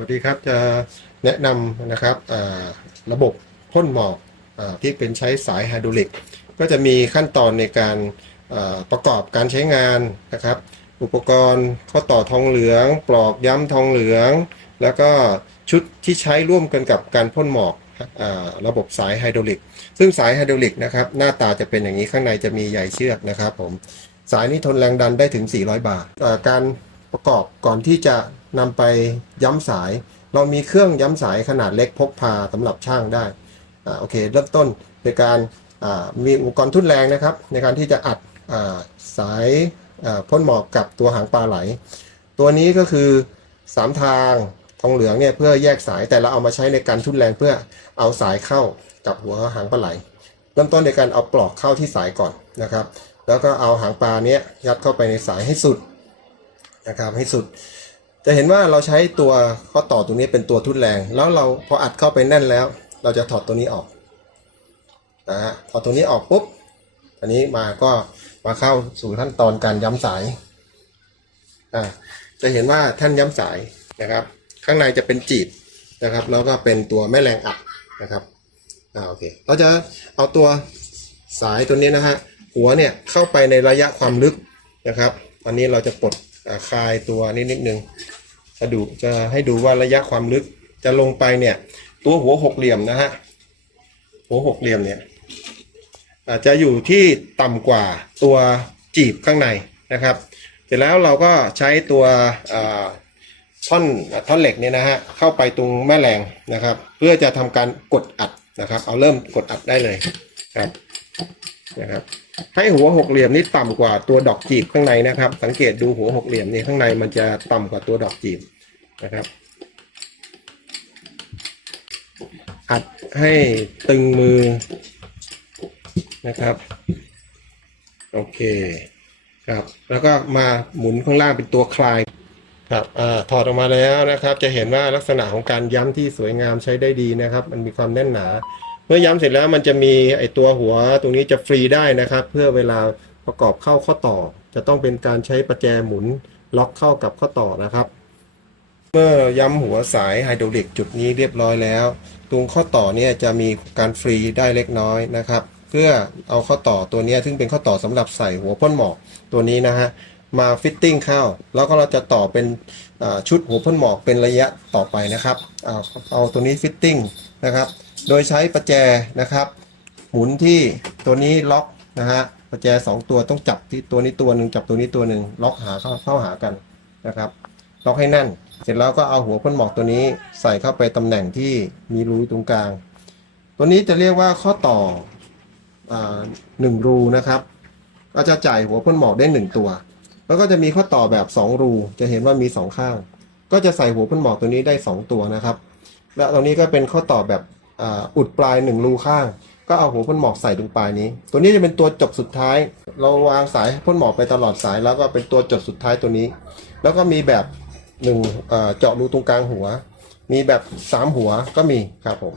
วัสดีครับจะแนะนำนะครับระบบพ่นหมอกอที่เป็นใช้สายไฮดรอลิก ก็จะมีขั้นตอนในการประกอบการใช้งานนะครับ อุปกรณ์ข้อต่อทองเหลือง ปลอกย้ำทองเหลือง แล้วก็ชุดที่ใช้ร่วมกันกับการพ่นหมอกอาระบบสายไฮดรอลิก ซึ่งสายไฮดรอลิกนะครับหน้าตาจะเป็นอย่างนี้ข้างในจะมีใยเชือกนะครับผมสายนี้ทนแรงดันได้ถึง 400 บาทการประกอบก่อนที่จะ นำไปย้ำสาย เรามีเครื่องย้ำสายขนาดเล็กพกพาสำหรับช่างได้อ่าโอเค เริ่มต้นในการอ่ามีอุปกรณ์ทุ่นแรงนะครับ ในการที่จะอัดอ่าสายอ่าพ่นหมอกกับตัวหางปลาไหล ตัวนี้ก็คือ 3 ทางทองเหลืองเนี่ยเพื่อแยกสายแต่เราเอามาใช้ในการทุ่นแรงเพื่อเอาสายเข้ากับหัวหางปลาไหล เริ่มต้นในการเอาปลอกเข้าที่สายก่อนนะครับ แล้วก็เอาหางปลาเนี้ยยัดเข้าไปในสายให้สุดนะครับให้สุด จะเห็นว่าเราใช้ตัวข้อต่อตรงนี้เป็นตัวทุ่นแรง แล้วเราพออัดเข้าไปแน่นแล้ว เราจะถอดตัวนี้ออกนะฮะถอดตัวนี้ออกปุ๊บอันนี้มาก็มาเข้าสู่ขั้นตอนการย้ำสายอ่าจะเห็นว่าท่านย้ำสายนะครับ ข้างในจะเป็นจีบนะครับ แล้วก็เป็นตัวแม่แรงอัดนะครับอ่าโอเคเราจะเอาตัวสายตัวนี้นะฮะหัวเนี่ยเข้าไปในระยะความลึกนะครับอันนี้เราจะปลด คลายตัวนี้นิดนึงจะดูจะให้ดูว่าระยะความลึกจะลงไปเนี่ย ตัวหัวหกเหลี่ยมนะฮะหัวหกเหลี่ยมเนี่ยอาจจะอยู่ที่ต่ำกว่าตัวจีบข้างในนะครับ เสร็จแล้วเราก็ใช้ตัวท่อนท่อนเหล็กเนี่ยนะฮะเข้าไปตรงแม่แรงนะครับ เพื่อจะทำการกดอัดนะครับ เอาเริ่มกดอัดได้เลยครับ นะครับให้หัวหกเหลี่ยมนี้ต่ำกว่าตัวดอกจีบข้างในนะครับ สังเกตดูหัวหกเหลี่ยมนี่ข้างในมันจะต่ำกว่าตัวดอกจีบนะครับ อัดให้ตึงมือนะครับโอเคครับแล้วก็มาหมุนข้างล่างเป็นตัวคลายครับอ่าถอดออกมาแล้วนะครับ จะเห็นว่าลักษณะของการย้ำที่สวยงามใช้ได้ดีนะครับ มันมีความแน่นหนา เมื่อย้ำเสร็จแล้วมันจะมีไอตัวหัวตรงนี้จะฟรีได้นะครับ เพื่อเวลาประกอบเข้าข้อต่อ จะต้องเป็นการใช้ประแจหมุนล็อกเข้ากับข้อต่อนะครับ เมื่อย้ำหัวสายไฮดรอลิกจุดนี้เรียบร้อยแล้ว ตรงข้อต่อเนี่ยจะมีการฟรีได้เล็กน้อยนะครับ เพื่อเอาข้อต่อตัวนี้ซึ่งเป็นข้อต่อสำหรับใส่หัวพ่นหมอกตัวนี้นะฮะมาฟิตติ้งเข้า แล้วก็เราจะต่อเป็นชุดหัวพ่นหมอกเป็นระยะต่อไปนะครับเอาเอาตัวนี้ฟิตติ้งนะครับ โดยใช้ประแจนะครับ หมุนที่ตัวนี้ล็อกนะฮะประแจสองตัวต้องจับที่ตัวนี้ตัวหนึ่งจับตัวนี้ตัวหนึ่งล็อกหาเข้าเข้าหากันนะครับ ล็อกให้แน่น เสร็จแล้วก็เอาหัวพ่นหมอกตัวนี้ใส่เข้าไปตำแหน่งที่มีรูตรงกลาง ตัวนี้จะเรียกว่าข้อต่ออหนึ่งรูนะครับ ก็จะจ่ายหัวพ่นหมอกได้หนึ่งตัว แล้วก็จะมีข้อต่อแบบสองรูจะเห็นว่ามีสองข้าง ก็จะใส่หัวพ่นหมอกตัวนี้ได้สองตัวนะครับ และตรงนี้ก็เป็นข้อต่อแบบ อุดปลายหนึ่งรูข้าง ก็เอาหัวพ่นหมอกใส่ตรงปลายนี้ ตัวนี้จะเป็นตัวจบสุดท้าย เราวางสายพ่นหมอกไปตลอดสายแล้วก็เป็นตัวจบสุดท้ายตัวนี้ แล้วก็มีแบบหนึ่งเจาะรูตรงกลางหัว มีแบบสามหัวก็มีครับผม